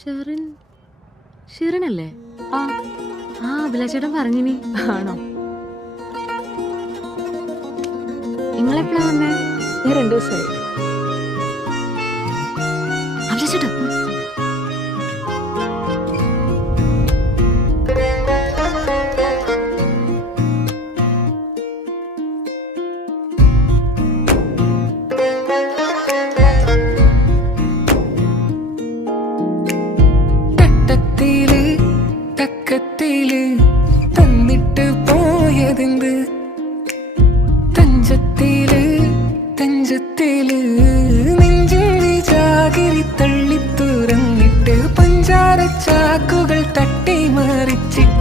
ഷെറിൻ ഷിറിനല്ലേ? ആ ആ അഭിലാഷേട്ടൻ പറഞ്ഞിനി. ആണോ? നിങ്ങളെപ്പോഴാ വന്നേ? ഞാൻ 2 ദിവസമായി. അഭിലാഷേട്ടാ തട്ടത്തില് തക്കത്തില് തന്നിട്ട് പോയതെന്ത്, തഞ്ചത്തില് തഞ്ചത്തില് നെഞ്ചിന്റെ ജാഗിരി തള്ളി തുറന്നിട്ട് പഞ്ചാര ചാക്കുകൾ തട്ടി മറിച്ചിട്ട്